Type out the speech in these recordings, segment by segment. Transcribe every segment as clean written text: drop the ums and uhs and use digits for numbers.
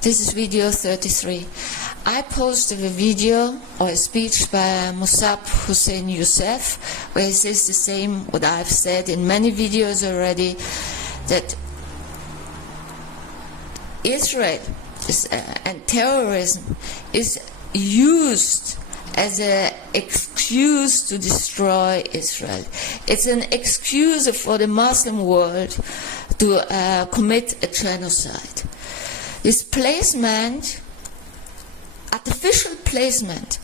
This is video 33. I posted a video or a speech by Mousab Hussein Yousef, where he says the same what I've said in many videos already, that Israel and terrorism is used as an excuse to destroy Israel. It's an excuse for the Muslim world to commit a genocide. This placement, artificial placement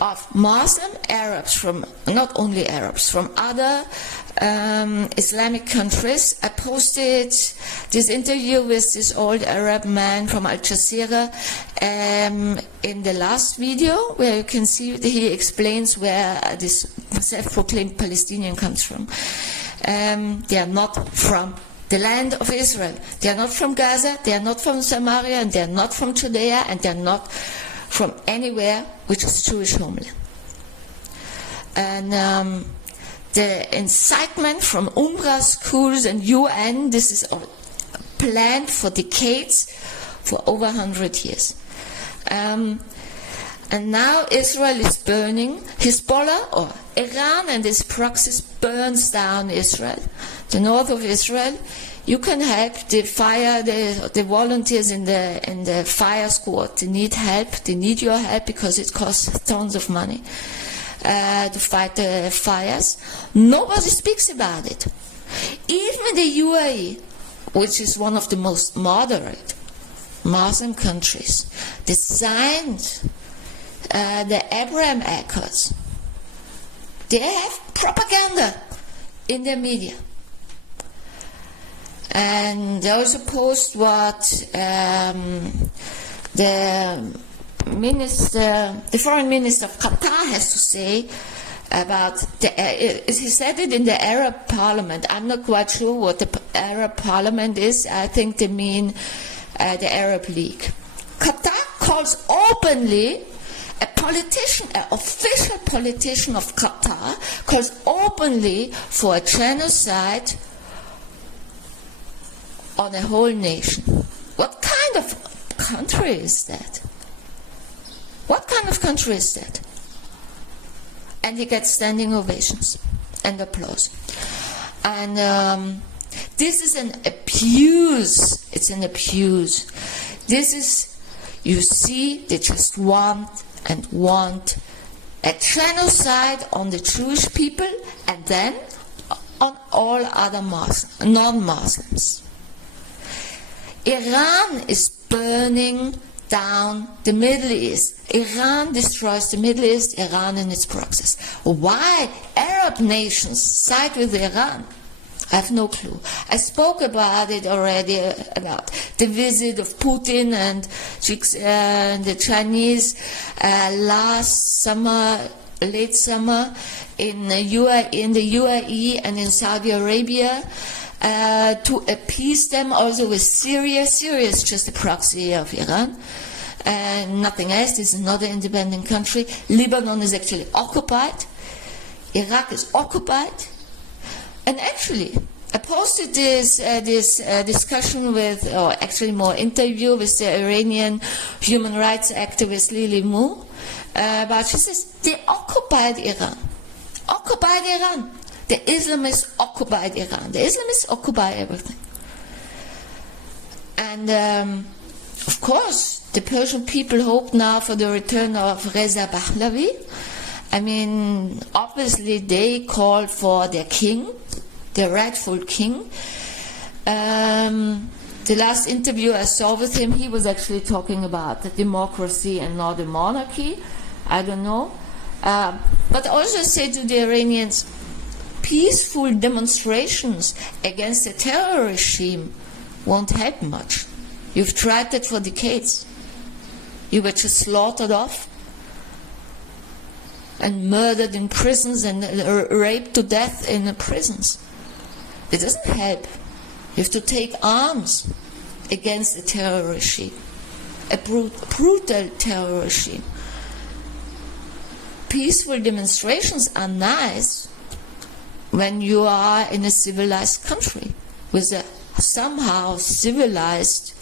of Muslim Arabs from, not only Arabs, from other Islamic countries. I posted this interview with this old Arab man from Al Jazeera in the last video, where you can see that he explains where this self-proclaimed Palestinian comes from. They are not from the land of Israel. They are not from Gaza, they are not from Samaria, and they are not from Judea, and they are not from anywhere which is Jewish homeland. And the incitement from UNRWA schools and UN, this is planned for decades, for over 100 years. And now Israel is burning, Hezbollah or Iran and its proxies burns down Israel, the north of Israel. You can help the volunteers in the fire squad. They need help. They need your help because it costs tons of money to fight the fires. Nobody speaks about it. Even the UAE, which is one of the most moderate Muslim countries, they signed the Abraham Accords. They have propaganda in their media. And they also post what the foreign minister of Qatar has to say about he said it in the Arab Parliament. I'm not quite sure what the Arab Parliament is. I think they mean the Arab League. Qatar calls openly, an official politician of Qatar calls openly for a genocide on a whole nation. What kind of country is that? What kind of country is that? And he gets standing ovations and applause. And this is an abuse. It's an abuse. This is, you see, they just want a genocide on the Jewish people and then on all other non-Muslims. Iran is burning down the Middle East. Iran destroys the Middle East, Iran and its proxies. Why Arab nations side with Iran? I have no clue. I spoke about it already, about the visit of Putin and the Chinese last summer, late summer, in the UAE and in Saudi Arabia, to appease them also with Syria. Syria is just a proxy of Iran. Nothing else. This is not an independent country. Lebanon is actually occupied. Iraq is occupied. And actually, I posted this discussion with, or actually more interview with the Iranian human rights activist Lili Mu. But she says, they occupied Iran. Occupied Iran. The Islamists occupied Iran. The Islamists occupy everything. And of course, the Persian people hope now for the return of Reza Pahlavi. I mean, obviously they called for their king, the rightful king. The last interview I saw with him, he was actually talking about the democracy and not the monarchy. I don't know. But also say to the Iranians, peaceful demonstrations against the terror regime won't help much. You've tried that for decades. You were just slaughtered off and murdered in prisons and raped to death in the prisons. It doesn't help. You have to take arms against a terror regime, a brutal terror regime. Peaceful demonstrations are nice when you are in a civilized country with a somehow civilized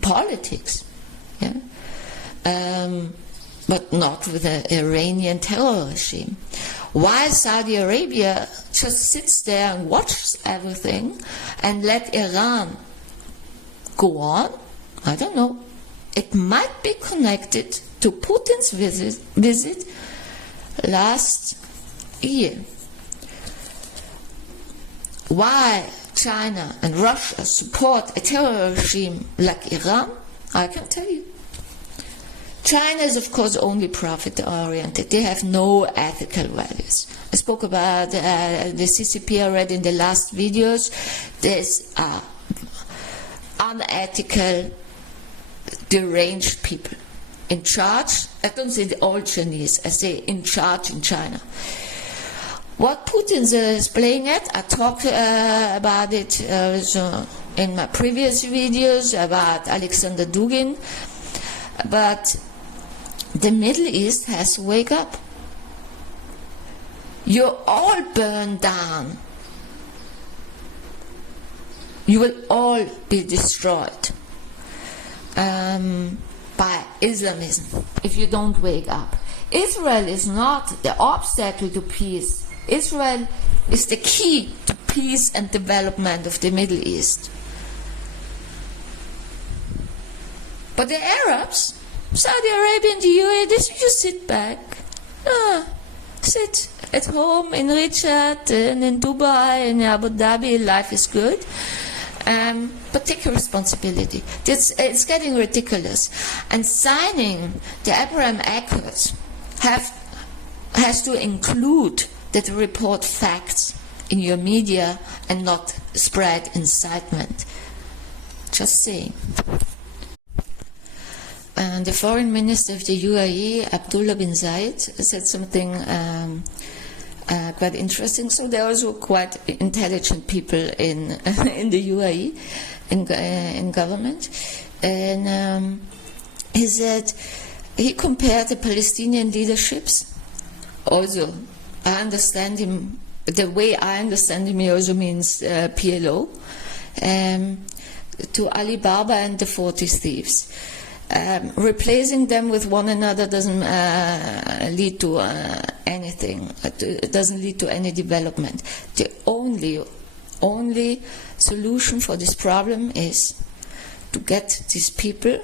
politics, yeah? But not with the Iranian terror regime. While Saudi Arabia just sits there and watches everything and let Iran go on, I don't know. It might be connected to Putin's visit last year. Why China and Russia support a terror regime like Iran, I can tell you. China is, of course, only profit-oriented. They have no ethical values. I spoke about the CCP already in the last videos. There's unethical, deranged people in charge. I don't say all Chinese, I say in charge in China. What Putin is playing at, I talked about it in my previous videos about Alexander Dugin, but the Middle East has to wake up. You're all burned down. You will all be destroyed by Islamism if you don't wake up. Israel is not the obstacle to peace. Israel is the key to peace and development of the Middle East. But the Arabs, Saudi Arabia and the UAE, they just sit back. Sit at home in Riyadh and in Dubai and Abu Dhabi, life is good. But take responsibility. It's getting ridiculous. And signing the Abraham Accords has to include that report facts in your media and not spread incitement. Just saying. And the foreign minister of the UAE, Abdullah bin Zayed, said something quite interesting. So there are also quite intelligent people in the UAE, in government. And he said, he compared the Palestinian leaderships. Also, I understand him, the way I understand him, he also means PLO, to Alibaba and the 40 thieves. Replacing them with one another doesn't lead to anything. It doesn't lead to any development. The only solution for this problem is to get these people,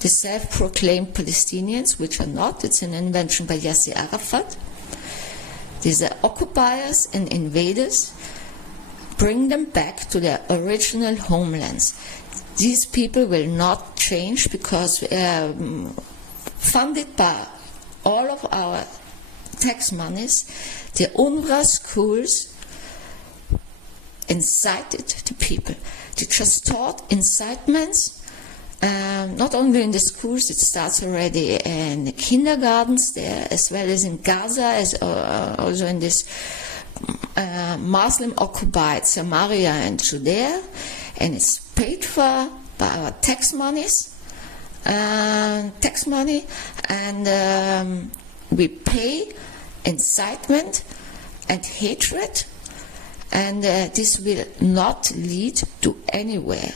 the self-proclaimed Palestinians, which are not, it's an invention by Yasser Arafat. These are occupiers and invaders. Bring them back to their original homelands. These people will not change because funded by all of our tax monies, the UNRWA schools incited the people. They just taught incitements, not only in the schools, it starts already in the kindergartens there, as well as in Gaza, as also in this Muslim-occupied Samaria and Judea, and it's paid for by our tax money, and we pay incitement and hatred, and this will not lead to anywhere.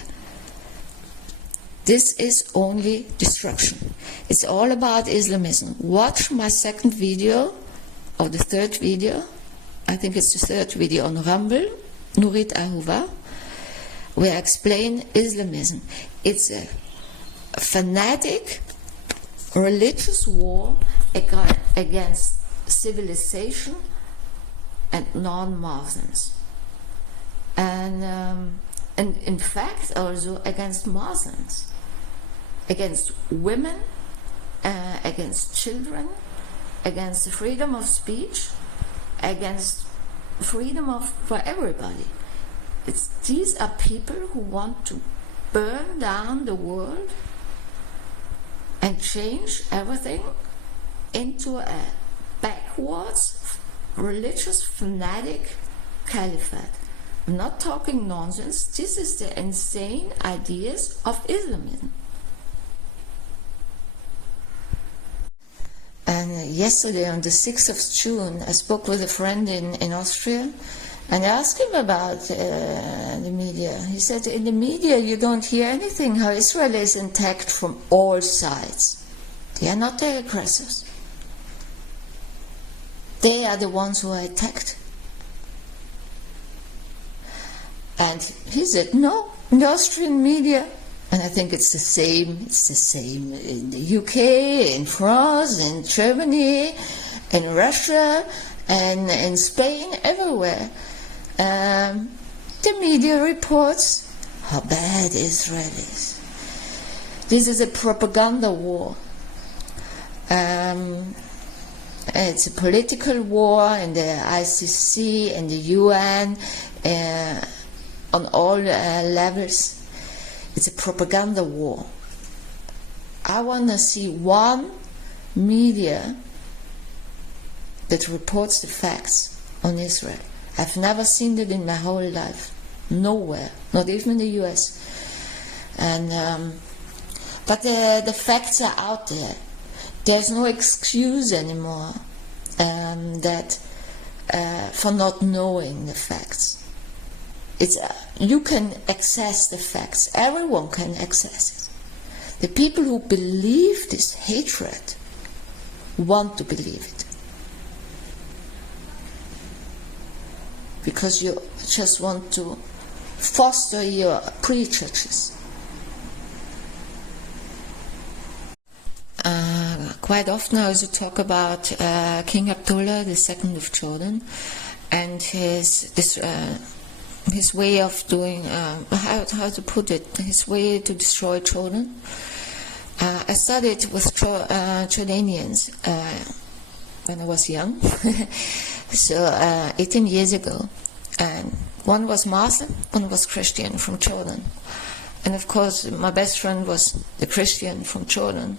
This is only destruction. It's all about Islamism. Watch my second video, or the third video, I think it's the third video on Rumble, Nurit Ahuva, where I explain Islamism. It's a fanatic religious war against civilization and non-Muslims. And in fact also against Muslims, against women, against children, against the freedom of speech, against freedom for everybody. These are people who want to burn down the world and change everything into a backwards religious fanatic caliphate. I'm not talking nonsense. This is the insane ideas of Islamism. And yesterday, on the 6th of June, I spoke with a friend in Austria, And I asked him about the media. He said, in the media you don't hear anything how Israel is attacked from all sides. They are not the aggressors. They are the ones who are attacked. And he said, no, in the Austrian media, and I think it's the same in the UK, in France, in Germany, in Russia, and in Spain, everywhere. The media reports how bad Israel is. This is a propaganda war. It's a political war in the ICC and the UN, on all levels. It's a propaganda war. I want to see one media that reports the facts on Israel. I've never seen it in my whole life. Nowhere. Not even in the US. And but the facts are out there. There's no excuse anymore for not knowing the facts. You can access the facts. Everyone can access it. The people who believe this hatred want to believe it. Because you just want to foster your prejudices. Quite often I also talk about King Abdullah II of Jordan and his way of doing, how to put it, his way to destroy Jordan. I studied with Jordanians when I was young, so 18 years ago. And one was Muslim, one was Christian from Jordan. And of course, my best friend was the Christian from Jordan.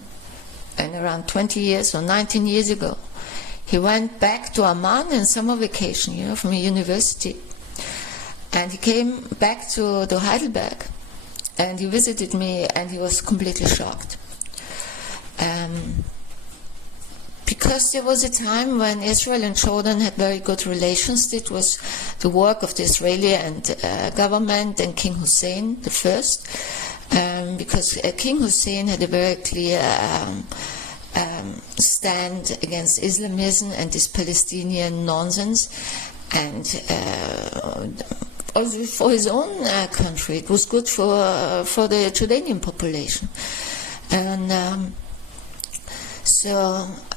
And around 20 years or 19 years ago, he went back to Amman in summer vacation, from a university. And he came back to Heidelberg, and he visited me, and he was completely shocked. Because there was a time when Israel and Jordan had very good relations. It was the work of the Israeli government and King Hussein the first, because King Hussein had a very clear stand against Islamism and this Palestinian nonsense, and also for his own country. It was good for the Jordanian population.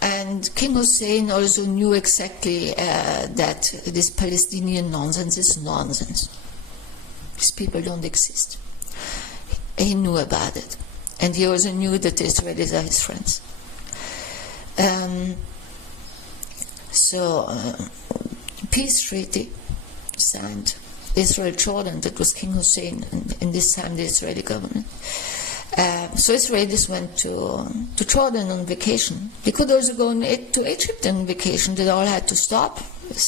And King Hussein also knew exactly that this Palestinian nonsense is nonsense. These people don't exist. He knew about it. And he also knew that the Israelis are his friends. Peace treaty signed Israel-Jordan, that was King Hussein, and in this time the Israeli government. So Israelis went to Jordan on vacation. They could also go to Egypt on vacation. They all had to stop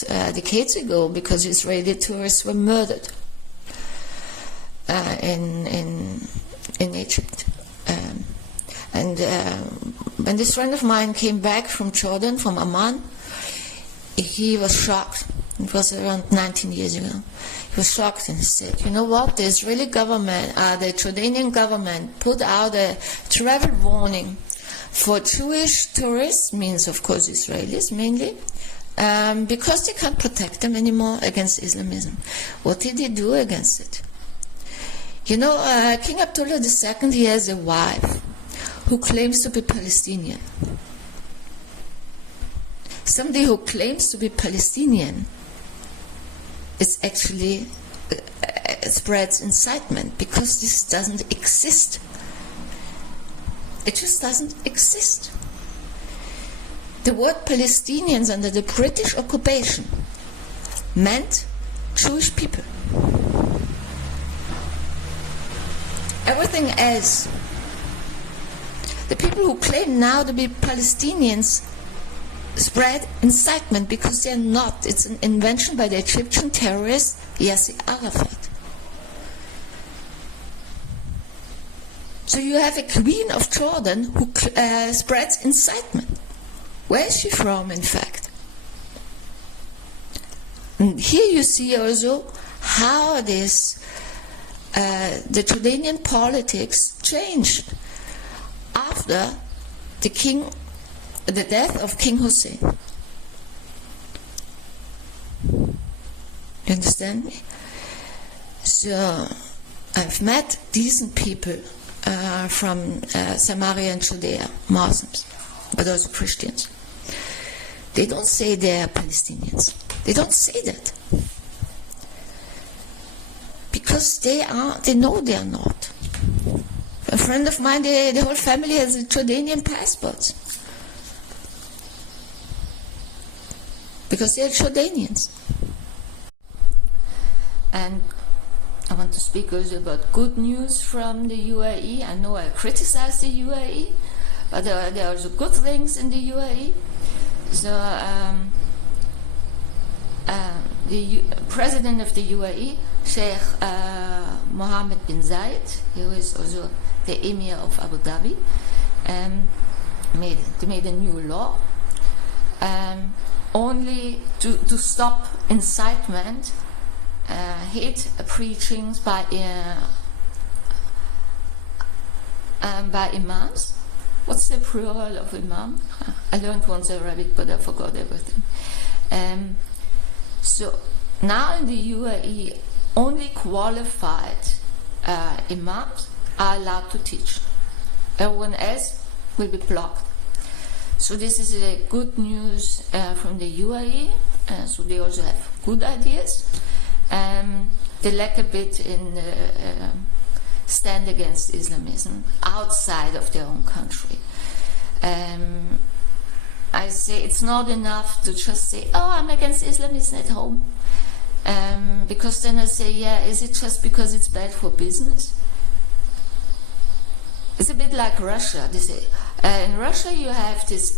decades ago because Israeli tourists were murdered in Egypt. When this friend of mine came back from Jordan, from Amman, he was shocked. It was around 19 years ago. He was shocked and he said, you know what, the Israeli government, the Jordanian government put out a travel warning for Jewish tourists, means of course Israelis mainly, because they can't protect them anymore against Islamism. What did he do against it? King Abdullah II, he has a wife who claims to be Palestinian. Somebody who claims to be Palestinian is actually spreads incitement, because this doesn't exist. It just doesn't exist. The word Palestinians under the British occupation meant Jewish people. Everything else, the people who claim now to be Palestinians spread incitement, because they're not. It's an invention by the Egyptian terrorist Yasser Arafat. So you have a queen of Jordan who spreads incitement. Where is she from, in fact? And here you see also how this the Jordanian politics changed after the death of King Hussein. You understand me? So I've met decent people from Samaria and Judea, Muslims, but also Christians. They don't say they're Palestinians. They don't say that. Because they know they are not. A friend of mine, the whole family has a Jordanian passport. Because they're Jordanians. And I want to speak also about good news from the UAE. I know I criticize the UAE, but there are also good things in the UAE. So the president of the UAE, Sheikh Mohammed bin Zayed, who is also the Emir of Abu Dhabi, made a new law only to stop incitement, hate preachings by imams. What's the plural of imam? I learned once Arabic, but I forgot everything. So now in the UAE, only qualified imams are allowed to teach. Everyone else will be blocked. So this is good news from the UAE. So they also have good ideas. They lack a bit in stand against Islamism outside of their own country. I say it's not enough to just say, oh, I'm against Islamism at home. Because then I say, yeah, is it just because it's bad for business? It's a bit like Russia. They say, in Russia you have this,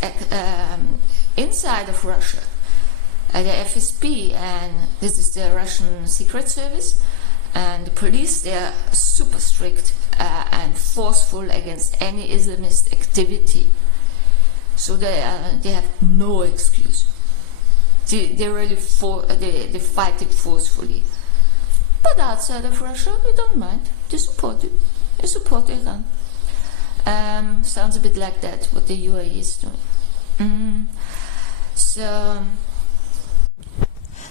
inside of Russia, the FSB, and this is the Russian Secret Service, and the police, they are super strict and forceful against any Islamist activity. So they have no excuse. They really they fight it forcefully. But outside of Russia, we don't mind. They support it. They support Iran. Sounds a bit like that, what the UAE is doing. So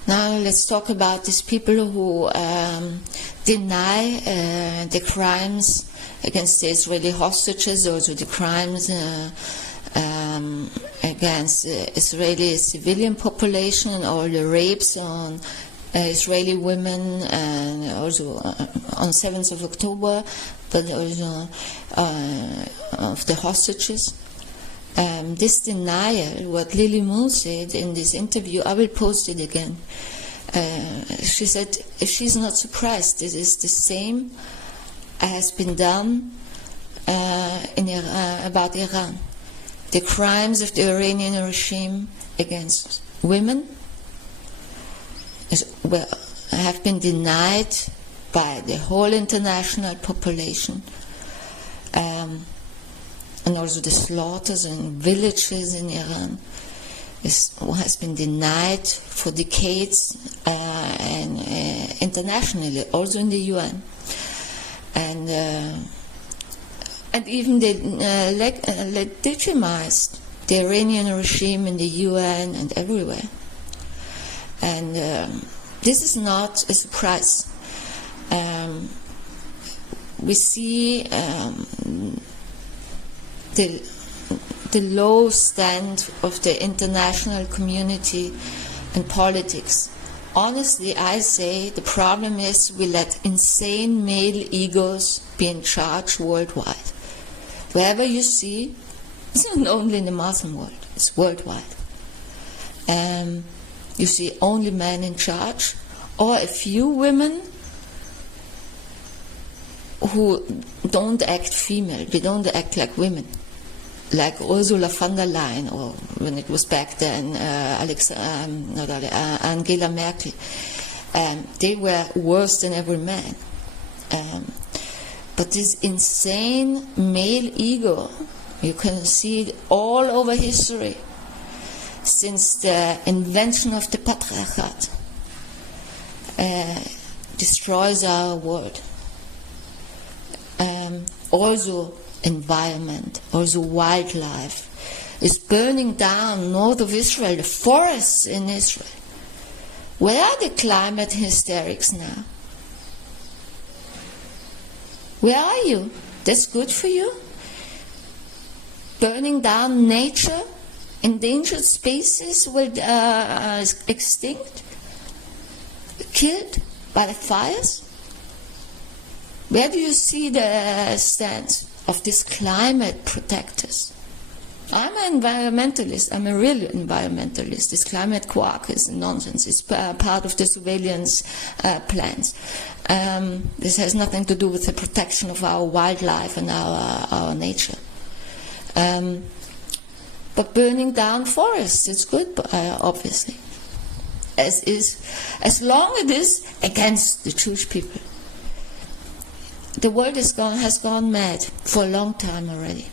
now let's talk about these people who deny the crimes against the Israeli hostages, also the crimes against Israeli civilian population, and all the rapes on Israeli women, and also on 7th of October, but also of the hostages. This denial, what Lily Moon said in this interview, I will post it again. She said she's not surprised. This is the same has been done about Iran. The crimes of the Iranian regime against women have been denied by the whole international population, and also the slaughters in villages in Iran has been denied for decades, and internationally, also in the UN. And even they legitimized the Iranian regime in the UN and everywhere. And this is not a surprise. We see the low stand of the international community and politics. Honestly, I say the problem is we let insane male egos be in charge worldwide. Wherever you see, it's not only in the Muslim world, it's worldwide. You see only men in charge, or a few women who don't act female, they don't act like women, like Ursula von der Leyen, or when it was back then, Angela Merkel. They were worse than every man. But this insane male ego, you can see it all over history, since the invention of the patriarchat. destroys our world. Also environment, also wildlife. Is burning down north of Israel, the forests in Israel. Where are the climate hysterics now? Where are you? That's good for you? Burning down nature, endangered species will extinct, killed by the fires? Where do you see the stance of these climate protectors? I'm an environmentalist. I'm a real environmentalist. This climate quark is nonsense. It's part of the surveillance plans. This has nothing to do with the protection of our wildlife and our nature. But burning down forests, it's good, obviously. As long as it is against the Jewish people. The world has gone mad for a long time already.